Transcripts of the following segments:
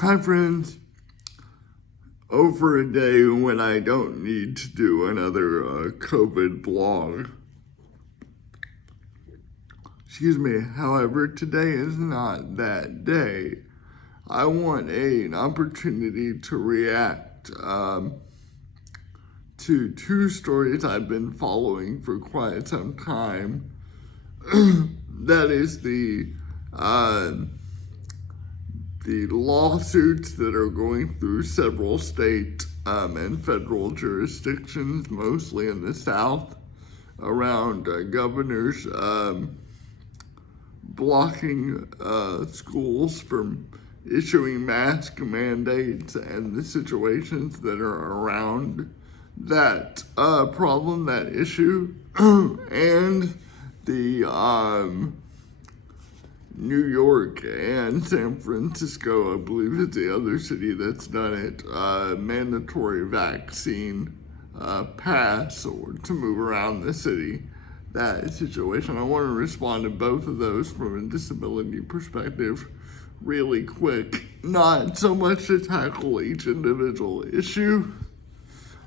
Hi friends, over a day when I don't need to do another COVID vlog. Excuse me, however, today is not that day. I want an opportunity to react to two stories I've been following for quite some time. That is the lawsuits that are going through several state and federal jurisdictions, mostly in the South, around governors blocking schools from issuing mask mandates and the situations that are around that problem, that issue, and the New York and San Francisco, I believe is the other city that's done it, mandatory vaccine pass or to move around the city. That situation. I want to respond to both of those from a disability perspective really quick. Not so much to tackle each individual issue.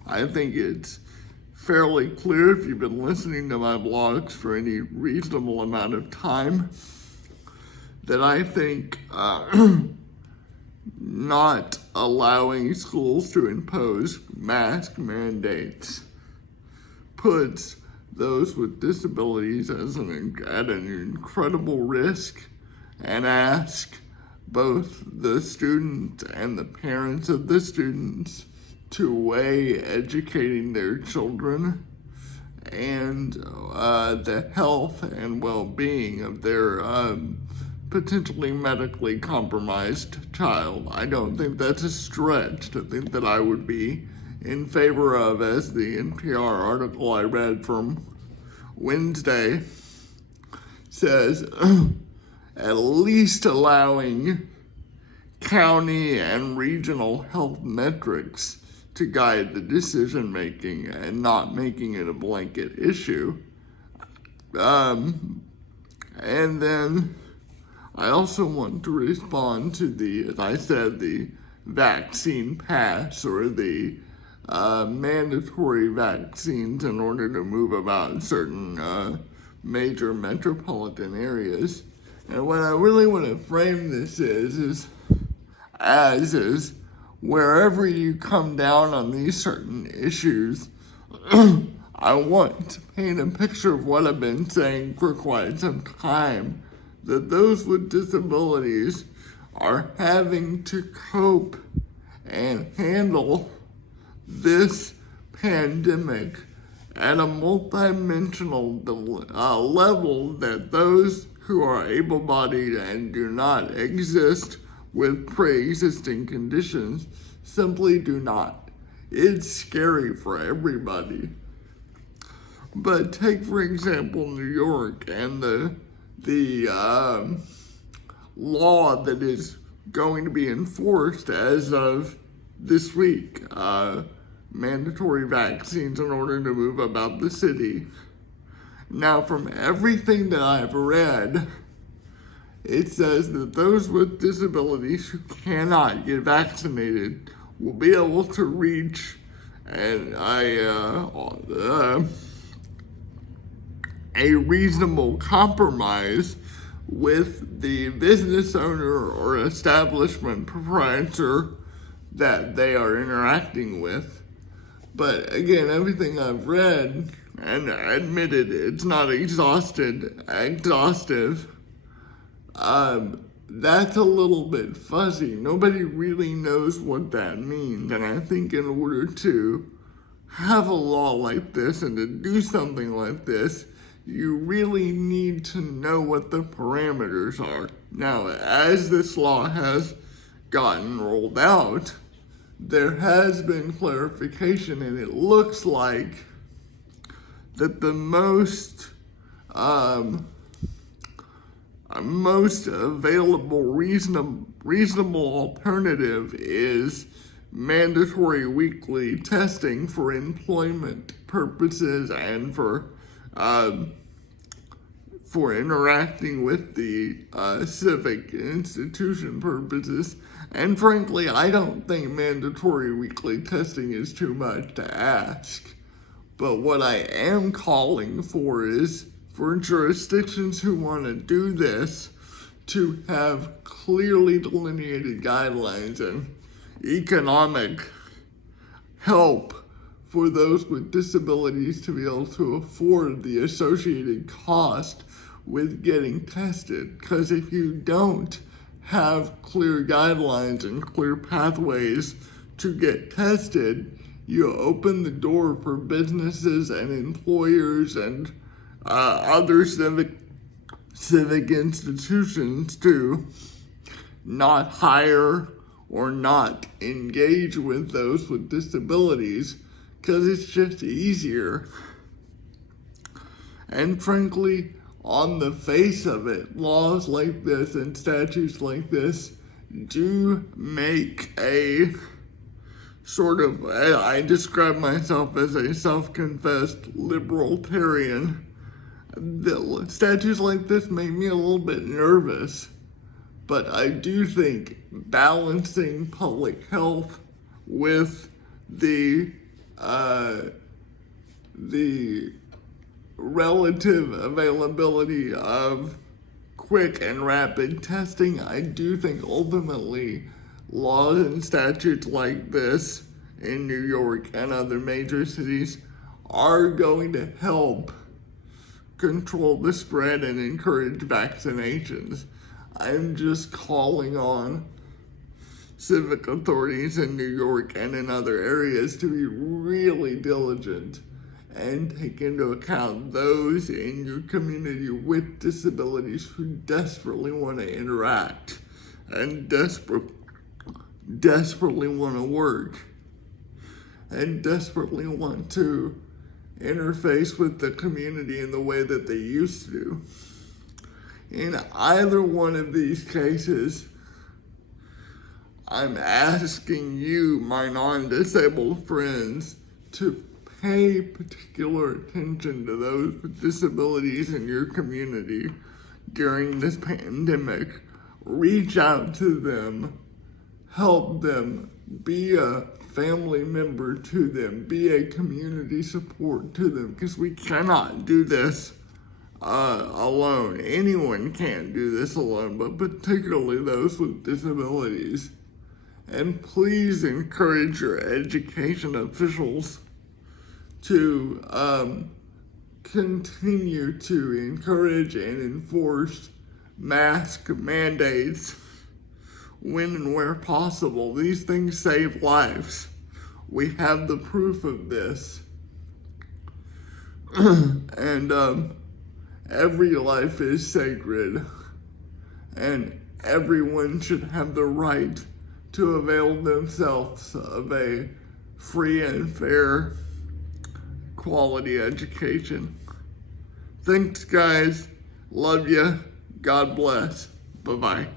I think it's fairly clear if you've been listening to my blogs for any reasonable amount of time that I think not allowing schools to impose mask mandates puts those with disabilities at an incredible risk, and ask both the student and the parents of the students to weigh educating their children and the health and well-being of their potentially medically compromised child. I don't think that's a stretch to think that I would be in favor of, as the NPR article I read from Wednesday says, at least allowing county and regional health metrics to guide the decision making and not making it a blanket issue. And then I also want to respond to as I said, the vaccine pass or the mandatory vaccines in order to move about certain major metropolitan areas. And what I really want to frame this is wherever you come down on these certain issues, I want to paint a picture of what I've been saying for quite some time, that those with disabilities are having to cope and handle this pandemic at a multidimensional level that those who are able-bodied and do not exist with pre-existing conditions simply do not. It's scary for everybody. But take, for example, New York and the law that is going to be enforced as of this week. Mandatory vaccines in order to move about the city. Now, from everything that I've read, it says that those with disabilities who cannot get vaccinated will be able to reach a reasonable compromise with the business owner or establishment proprietor that they are interacting with. But again, everything I've read, and admitted it's not exhaustive, that's a little bit fuzzy. Nobody really knows what that means. And I think in order to have a law like this and to do something like this, you really need to know what the parameters are. Now, as this law has gotten rolled out, there has been clarification, and it looks like that the most available reasonable alternative is mandatory weekly testing for employment purposes and for for interacting with the civic institution purposes. And frankly, I don't think mandatory weekly testing is too much to ask. But what I am calling for is for jurisdictions who want to do this to have clearly delineated guidelines and economic help for those with disabilities to be able to afford the associated cost with getting tested. Because if you don't have clear guidelines and clear pathways to get tested, you open the door for businesses and employers and other civic institutions to not hire or not engage with those with disabilities because it's just easier. And frankly, on the face of it, laws like this and statutes like this do make a sort of, I describe myself as a self-confessed libertarian. The statutes like this make me a little bit nervous, but I do think balancing public health with the relative availability of quick and rapid testing, I do think ultimately laws and statutes like this in New York and other major cities are going to help control the spread and encourage vaccinations. I'm just calling on civic authorities in New York and in other areas to be really diligent and take into account those in your community with disabilities who desperately want to interact and desperately want to work and desperately want to interface with the community in the way that they used to. In either one of these cases, I'm asking you, my non-disabled friends, to pay particular attention to those with disabilities in your community during this pandemic. Reach out to them, help them, be a family member to them, be a community support to them, because we cannot do this alone. Anyone can't do this alone, but particularly those with disabilities. And please encourage your education officials to continue to encourage and enforce mask mandates when and where possible. These things save lives. We have the proof of this. And every life is sacred, and everyone should have the right to avail themselves of a free and fair quality education. Thanks, guys. Love ya. God bless. Bye-bye.